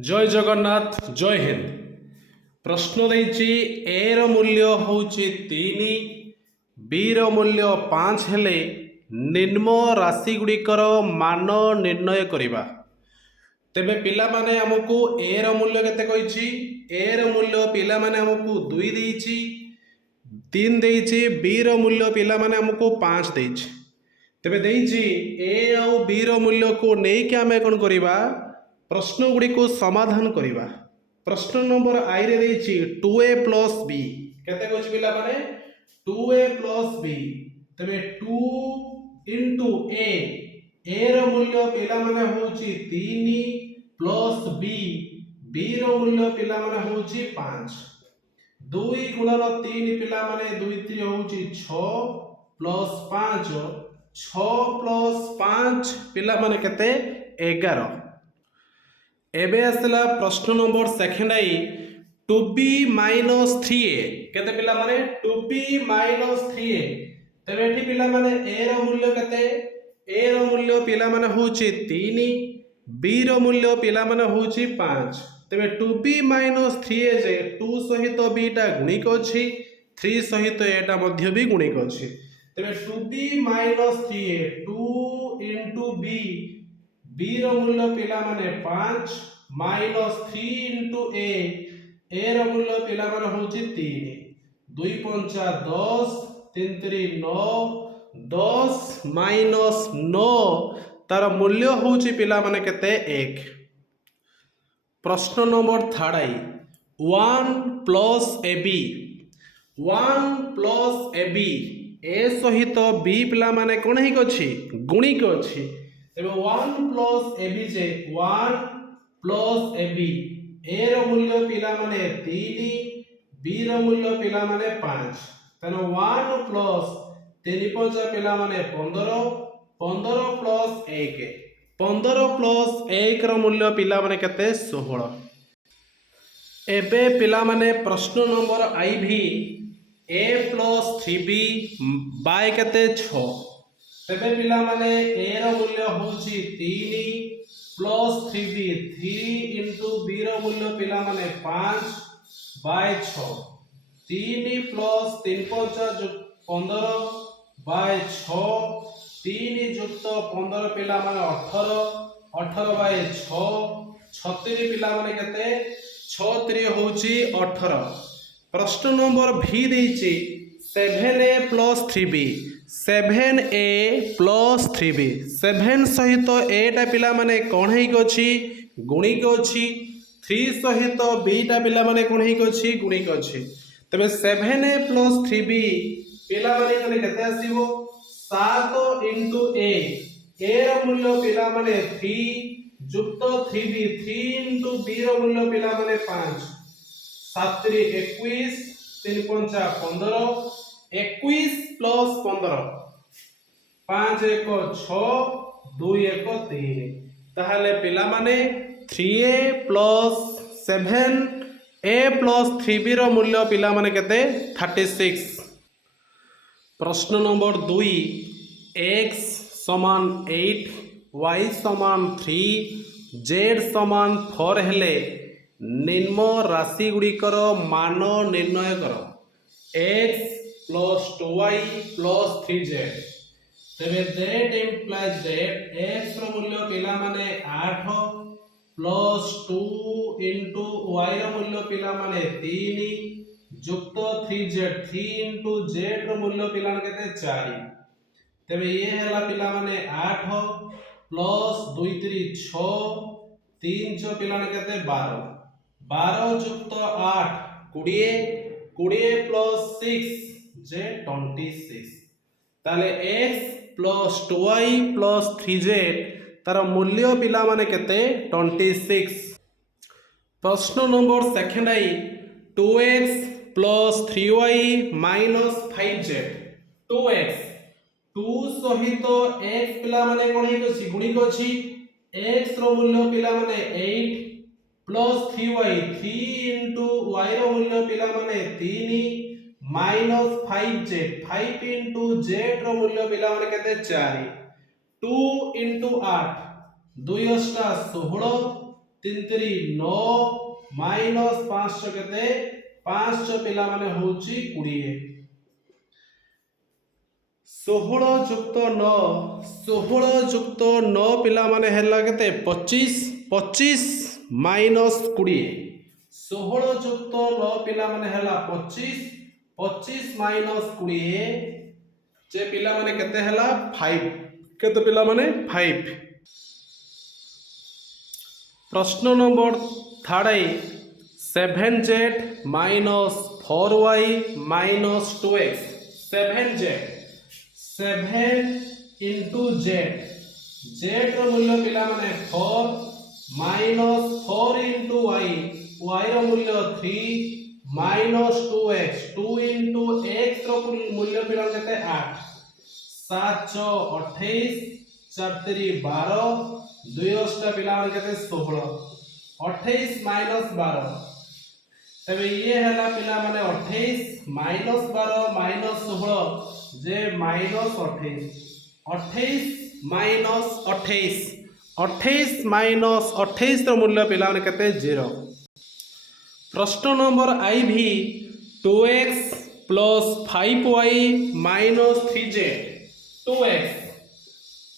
जय जगन्नाथ जय हिंद। प्रश्न देछि ए रो मूल्य होछि 3, बी रो मूल्य 5 हेले निम्न राशि गुड़िकर मान निर्णय करिबा। तेबे पिला माने हमकु ए रो मूल्य केते कहिछि? ए रो मूल्य पिला माने हमकु 2 देछि, 3 देछि, बी रो मूल्य पिला माने हमकु 5 देछि। तेबे देछि ए और बी रो मूल्य को नै के हमें कोन करिबा? प्रश्न गुड़ी को समाधान करिबा। प्रश्न नंबर आई रे देछि 2a प्लस b केते कहछि पिला माने 2a प्लस b। तबे 2 इनटू a रो मूल्य पिला माने होछि 3 प्लस b रो मूल्य पिला माने होछि 5। 2 गुणन 3 पिला माने 2 3 होछि 6 प्लस 5 6 प्लस 5 पिला माने केते 11। एबे आसला प्रश्न नंबर सेकंड आई 2b माइनस 3a केते पिला माने 2b माइनस 3a। तबे एठी पिला माने a रो मूल्य केते? a रो मूल्य पिला माने होछि 3, b रो मूल्य पिला माने होछि 5। तबे 2b माइनस 3a जे 2 सहित b टा गुणिक अछि, 3 सहित a टा मध्य भी गुणिक अछि। तबे 2b minus 3a 2 into b रो मूल्य पिला माने 5 माइनस 3 इनटू a रो मूल्य पिला माने होछि 3। 2 पंचा 10 3 3 9 10 माइनस 9 तार मूल्य होछि पिला माने केते 1। प्रश्न number third I 1 plus ab 1 plus ab a सहित b पिला माने कोन हिक अछि? गुणिक अछि। तबे 1 plus ab J 1 plus ab a रो मूल्य पिला माने 3, b रो मूल्य पिला माने 5। तनो 1 प्लस 3 5 पिला माने 15 15 प्लस 1 15 प्लस 1 रो मूल्य पिला माने केते 16। एबे पिला माने प्रश्न नंबर आई भी a प्लस 3b बाय केते 6। तबे पिला माने a रो मूल्य होछि 3 प्लस 3b 3 इनटू b रो मूल्य पिला माने 5 बाय 6। 3 प्लस 3 5 15 बाय 6 3 युक्त 15 पिला माने 18 18 बाय 6 36 पिला माने केते 6 3 होछि 18। प्रश्न नंबर भी देछि 7a plus 3b 7a plus 3b 7 सहित a टा पिला माने कोन हिक अछि? गुणिक अछि। 3 सहित b टा पिला माने कोन हिक अछि? गुणिक अछि। तबे 7a प्लस 3b पिला माने कने केते आसीबो? 7 इनटू a रो मूल्य पिला माने 3 युक्त 3b 3 इनटू b रो मूल्य पिला माने 5 7 3 21 3 5 15 21 प्लस 15 5 1 6 2 1 3 ताहले पिला माने 3a plus 7a plus 3b रो मूल्य पिला माने केते 36। प्रश्न नंबर 2 x समान 8 y समान 3 z समान 4 हेले निम्न राशि गुड़िकर मान निर्णय कर। x plus 2y plus 3z। तबे z implies that x रो मूल्य पिला माने 8 प्लस 2 इनटू y रो मूल्य पिला माने 3 युक्त 3z 3 इनटू z रो मूल्य पिला माने केते 4। तबे ये हैला पिला माने 8 प्लस 2 3 6 3 6 पिला माने केते 12 12 युक्त 8 20 20 प्लस 6 जे 26। ताले x plus 2y plus 3z तार मूल्य पिला माने केते 26। प्रश्न नंबर सेकंड आई 2x plus 3y minus 5z 2x 2 सहित x पिला माने कोन हिक अछि? गुणिक अछि। x रो मूल्य पिला माने 8 प्लस 3y 3 इनटू y रो मूल्य पिला माने 3 माइनस 5z 5 इनटू z रो मूल्य पिला माने केते 4 2 इनटू 8 2 8 16 तीन तिरी 9 माइनस 5 केते 5 पिला माने होची 20 16 जुक्त 9 16 जुक्त 9 पिला माने हैला केते 25 25 माइनस 20 16 जुक्त 9 पिला माने हैला 25 25 माइनस 20 जे पिला माने केते हैला 5 केते पिला माने 5 प्रश्न number 3 7z minus 4y minus 2x 7z 7 into z z रो मूल्य पिला माने 4 माइनस 4 इंटू y y रो मूल्य 3 माइनस 2x 2 इंटू x रो मूल्य पिला केते 8 7 6 28 4 3 12 2 अष्टा पिला केते 16 28 माइनस 12 तबे ये हैला पिला माने 28 माइनस 12 माइनस 16 जे माइनस 28 28 माइनस 28 28 माइनस 28 रो मूल्य पिला माने केते 0 प्रश्न नंबर आई भी 2x plus 5y minus 3z 2x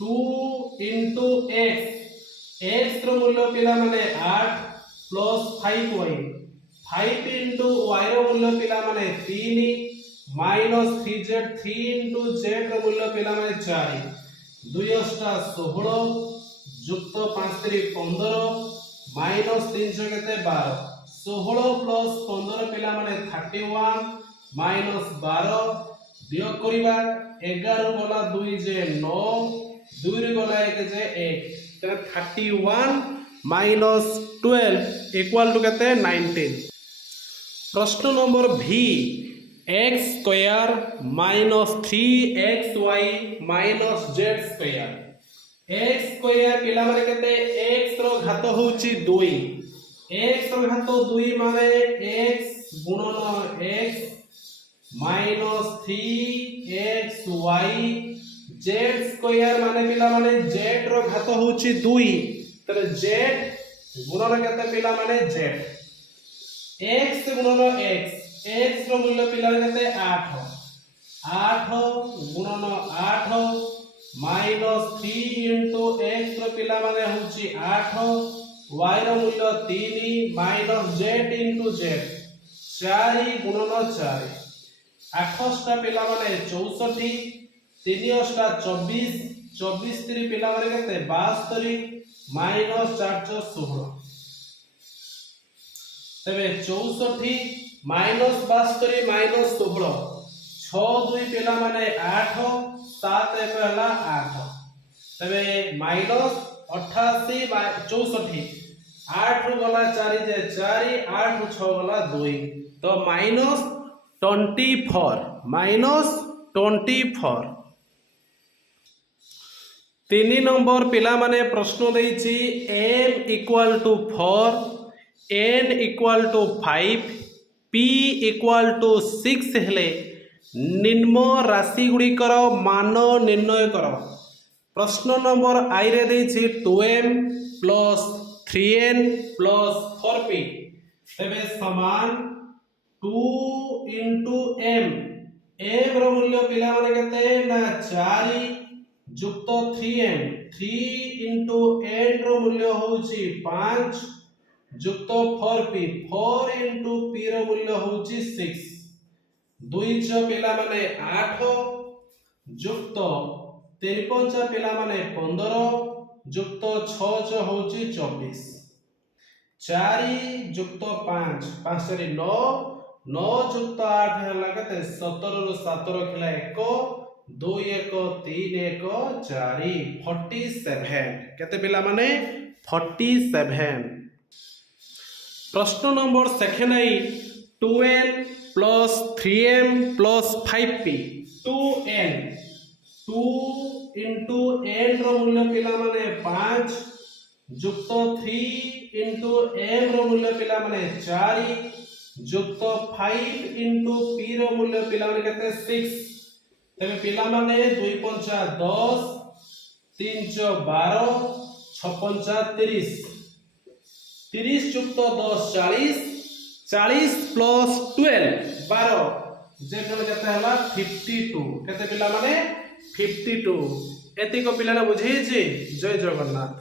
2 into x रो मूल्य पिला माने 8 प्लस 5y 5 इंटू y रो मूल्य पिला माने 3 माइनस 3z 3 इंटू z रो मूल्य पिला माने 4 2 अष्टा 16 जुक्त 5 3 15 माइनस 3 केते 12 16 प्लस 15 पिला माने 31 माइनस 12 दियो करिबा 11 गला 2 जे 9 2 रे गला 1 जे 1 तने 31 माइनस 12 इक्वल टू केते 19 प्रश्न नंबर भी x square minus 3xy minus z square x square पिला माने केते x रो घात होची 2 x रो घात 2 माने x गुणन x minus 3xy z square माने पिला माने z रो घात होची 2 तर z गुणन केते पिला माने z x गुणन x रो मूल्य पिला केते 8 8 गुणन 8 माइनस 3 इंटू x रो पिला माने होची 8 y रो मूल्य 3 माइनस z इंटू z 4 गुणन 4 8 पिला माने 64 3 अष्टा 24 24 3 पिला माने केते 72 माइनस 4 16 तबे 64 माइनस 72 माइनस 16 6 2 पिला माने 8 7 1 हला 8 तबे माइनस 88 64 8 रु गला 4 जे 4 8 रु 6 गला 2 तो माइनस 24 माइनस 24 3 नंबर पिला माने प्रश्न देछि m equal to 4 n equal to 5 p equal to 6 हेले निम्न राशि गुड़िकर मान निर्णय कर प्रश्न नंबर आई रे देछि 2m plus 3n plus 4p तबे समान 2 इंटू m m रो मूल्य पिला माने केते ना 4 जुक्त 3n 3 इंटू n रो मूल्य होउची 5 जुक्त 4p 4 इंटू p रो मूल्य होउची 6 2 छ पिला माने 8 जुक्त 3 5 पिला माने 15 जुक्त 6 छ होउची 24 4 जुक्त 5 5 रे 9 9 जुक्त 8 हला केते 17 रो 7 रखिला 1 2 1 3 1 4 47 केते पिला माने 47 प्रश्न नंबर सेकंड आई 2n plus 3m plus 5p 2n 2 into n रो मूल्य पिला माने 5 जुक्त 3 इंटू m रो मूल्य पिला माने 4 जुक्त 5 इंटू p रो मूल्य पिला माने केते 6 तबे पिला माने 2 5 10 3 12 6 5 30 30 যুক্ত 10 40 40 প্लस 12 12 जे कोन केते हला 52 केते पिला माने 52 एतिको पिला ना बुझे जे जय जगन्नाथ।